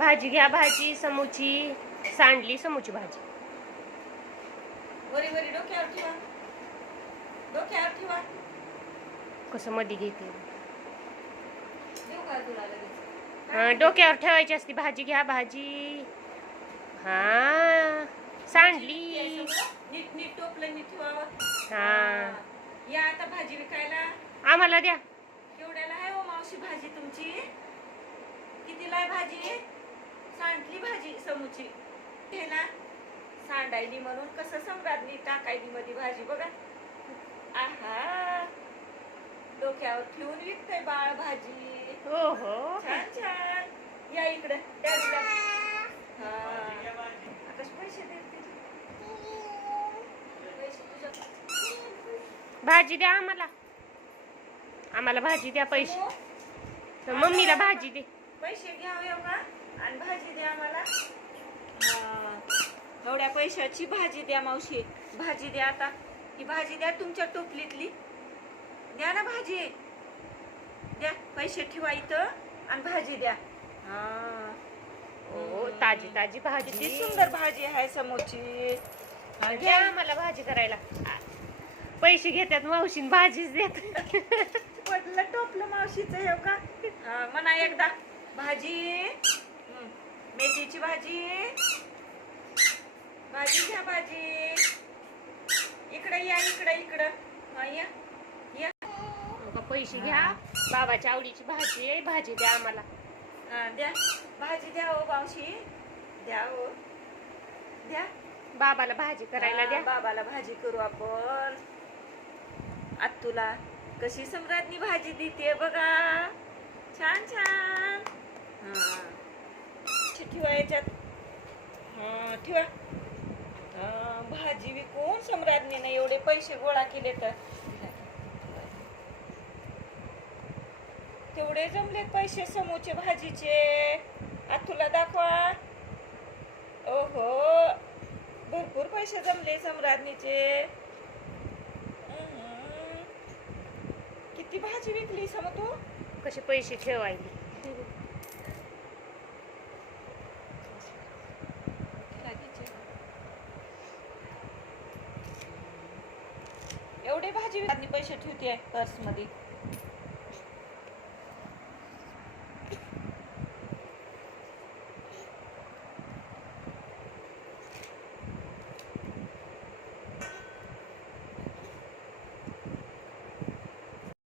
भाजी घ्या, भाजी समूची सांडली, समूची भाजी. वरी वरी डोक्यावर ठेवा, डोक्यावर ठेवा. कसं मध्ये घेते. देऊ का तुला लगेच? डोक्यावर ठेवायची असती. भाजी घ्या, भाजी. हा सांडली. नीट नीट टोपलं नीट ठेवावं. हा या आता भाजी विकायला. आम्हाला द्या. केवढ्याला आहे हो मावशी भाजी तुमची? कितीला आहे भाजी? सांडली भाजी समूची. हे ना सांडायली म्हणून कसं सम्राटनी टाकायली मध्ये भाजी बघा. आहा डोक्यावर ठेवून विकतय बाळ भाजी. हो हो छान छान. या इकडे आकाश पैसे देते. पैसे तुझ्या भाजी द्या आम्हाला. आम्हाला भाजी द्या. पैसे तर मम्मीला भाजी दे. पैसे घ्यावे का आणि भाजी द्या आम्हाला. एवढ्या पैशाची भाजी द्या मावशी. भाजी द्या आता. ही भाजी द्या तुमच्या टोपलीतली. द्या ना भाजी द्या. पैसे ठेवा इथं आणि भाजी द्या. हो ताजी ताजी भाजी. किती सुंदर भाजी आहे समोरची. द्या आम्हाला भाजी करायला. पैसे घेतात मावशीन भाजीच देत. पडलं टोपलं मावशीचं हे का. म्हणा एकदा भाजी. मेथीची भाजी. भाजी घ्या भाजी. इकडे या इकडे इकडं. या या पैसे घ्या. बाबाच्या आवडीची भाजी आहे. भाजी द्या आम्हाला. द्या भाजी द्या हो मावशी. द्या हो द्या. बाबाला भाजी करायला द्या. बाबाला भाजी करू आपण. आत्तूला कशी सम्राटनी भाजी देते बघा. छान छान. ठेवा याच्यात. ठेवा. भाजी विकून सम्राटनीने एवढे पैसे गोळा केले तर तेवढे जमले पैसे समूचे भाजीचे. आत्तूला दाखवा. ओहो भरपूर पैसे जमले सम्राटनीचे. किती भाजी विकली सम तू? कसे पैसे ठेवायले. एवढे भाजी पैसे ठेवते पर्स मध्ये.